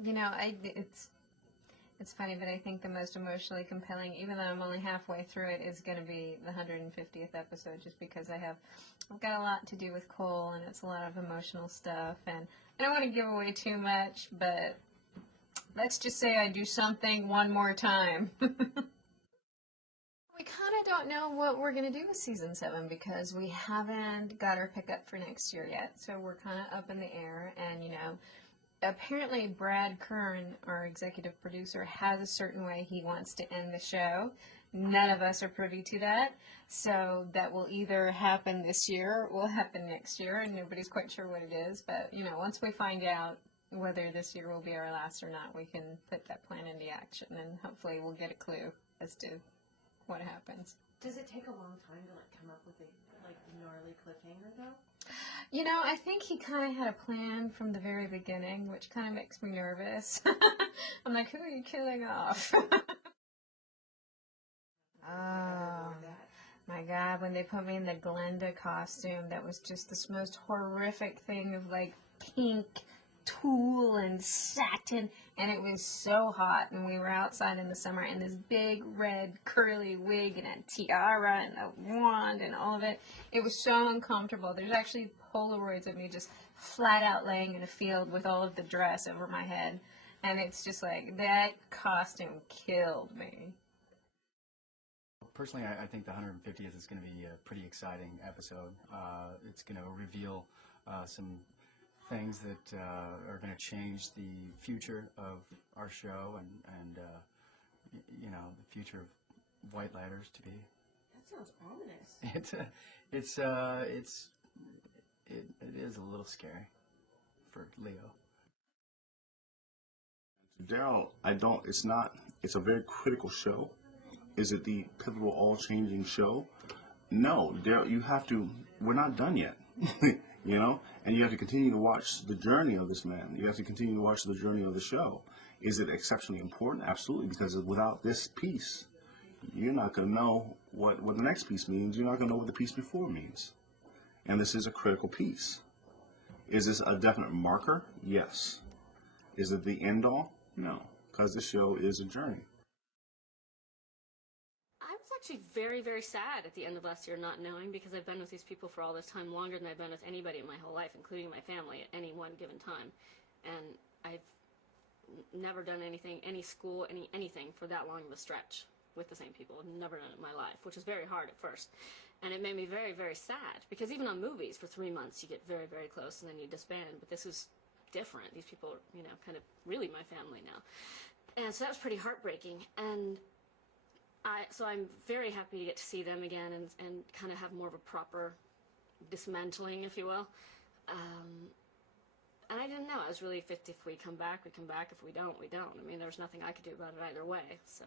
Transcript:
You know, it's funny, but I think the most emotionally compelling, even though I'm only halfway through it, is going to be the 150th episode, just because I've got a lot to do with Cole, and it's a lot of emotional stuff, and I don't want to give away too much, but let's just say I do something one more time. We kind of don't know what we're going to do with season 7 because we haven't got our pickup for next year yet, so we're kind of up in the air, and you know, apparently Brad Kern, our executive producer, has a certain way he wants to end the show. None of us are privy to that, so that will either happen this year or will happen next year, and nobody's quite sure what it is, but you know, once we find out whether this year will be our last or not, we can put that plan into action, and hopefully we'll get a clue as to what happens. Does it take a long time to like come up with a like gnarly cliffhanger though? You know, I think he kind of had a plan from the very beginning, which kind of makes me nervous. I'm like, who are you killing off? Oh, my God, when they put me in the Glenda costume, that was just this most horrific thing of like pink tulle and satin, and it was so hot, and we were outside in the summer, and this big red curly wig and a tiara and a wand and all of it. It was so uncomfortable. There's actually Polaroids of me just flat out laying in a field with all of the dress over my head, and it's just like, that costume killed me. Personally, I think the 150th is going to be a pretty exciting episode. It's going to reveal some things that are going to change the future of our show and you know, the future of White Ladders to be. That sounds ominous. It is a little scary for Leo. Daryl, it's a very critical show. Is it the pivotal, all-changing show? No, Daryl, we're not done yet. You know, and you have to continue to watch the journey of this man. You have to continue to watch the journey of the show. Is it exceptionally important? Absolutely, because without this piece, you're not going to know what the next piece means. You're not going to know what the piece before means. And this is a critical piece. Is this a definite marker? Yes. Is it the end all? No, because the show is a journey. I was actually very, very sad at the end of last year not knowing, because I've been with these people for all this time, longer than I've been with anybody in my whole life, including my family at any one given time. And I've never done anything, any school, anything for that long of a stretch with the same people. I've never done it in my life, which was very hard at first. And it made me very, very sad, because even on movies, for 3 months, you get very, very close and then you disband. But this was different. These people are, you know, kind of really my family now. And so that was pretty heartbreaking. And so I'm very happy to get to see them again and kind of have more of a proper dismantling, if you will. And I didn't know. I was really, if we come back, we come back. If we don't, we don't. I mean, there was nothing I could do about it either way, so.